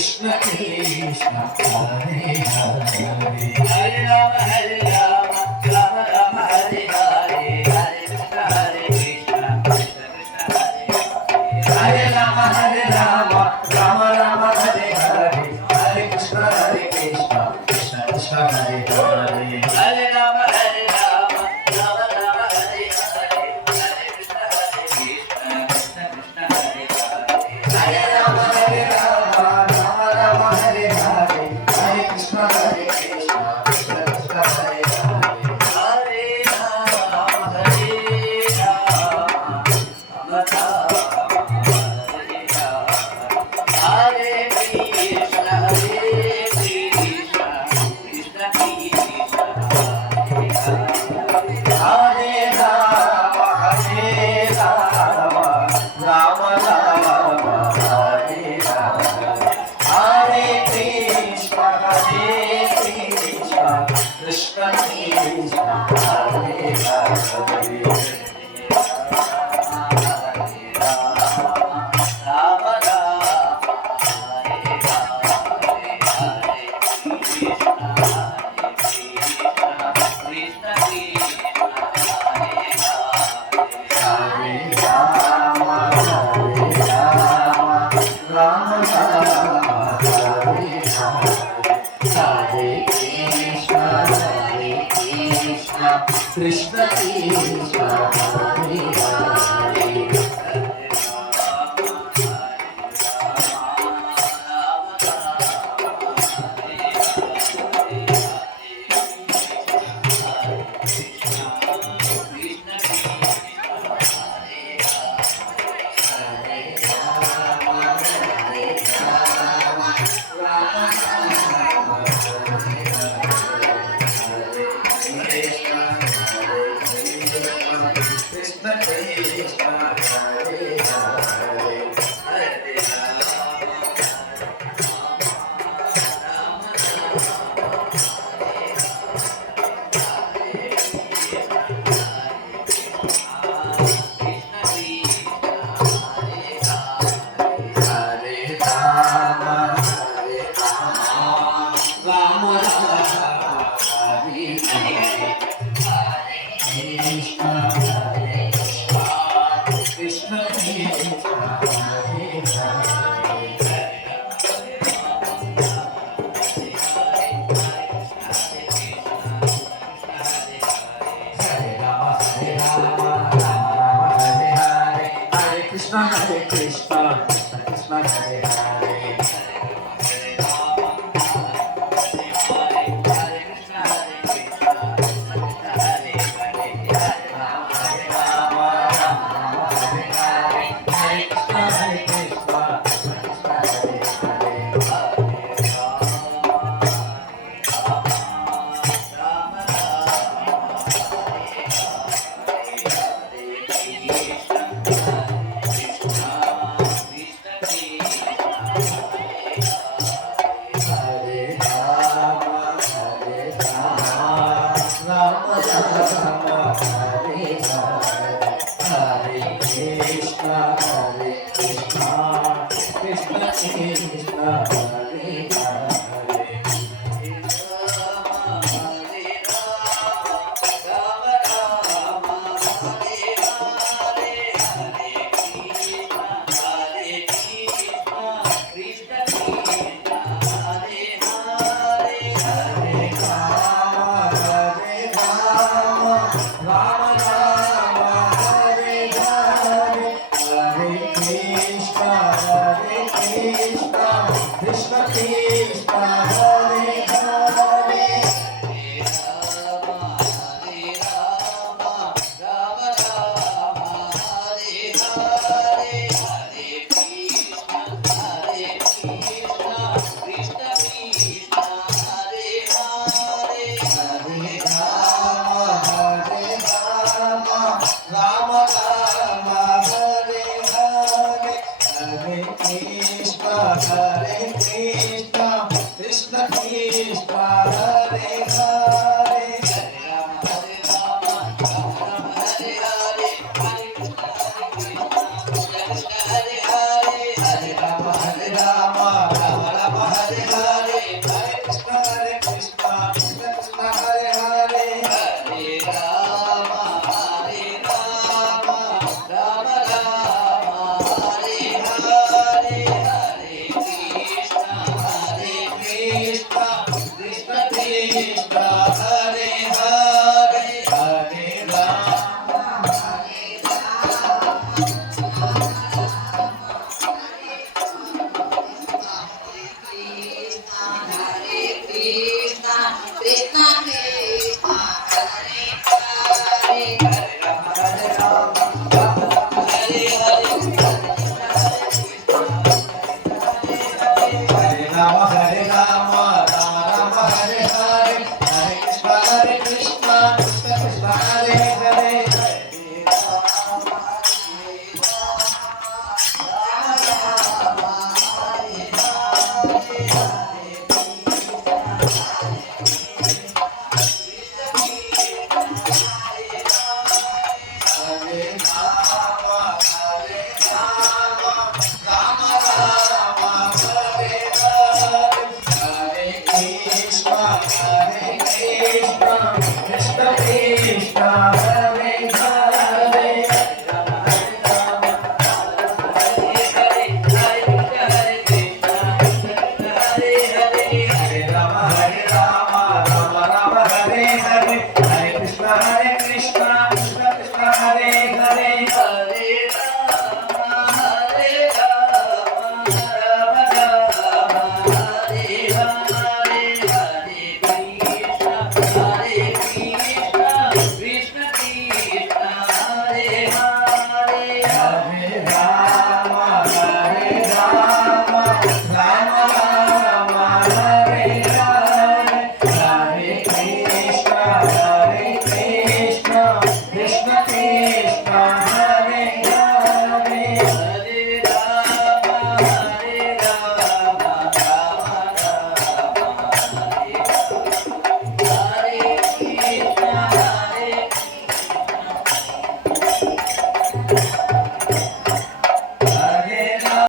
Krishna Krishna Hare Hare Hare Rama Hare Rama Rama Rama Hare Hare Hare Krishna Hare Krishna Krishna Krishna Hare Hare Hare Rama Hare Rama Rama Rama Hare Hare Hare Krishna Hare Krishna Krishna Krishna Hare Hare Hare Rama Hare Rama Rama Rama Hare Hare Hare Krishna Hare Krishna Krishna Krishna Hare Hare Hare Rama Hare Rama Rama Rama Hare Hare Hare Krishna Hare Krishna Krishna Krishna Hare Hare Hare Rama Hare Rama Rama Rama Krishna Krishna Hare Hare Krishna Krishna Hare Hare Krishna Hare Krishna Krishna Krishna Hare Hare Krishna Krishna Hare Krishna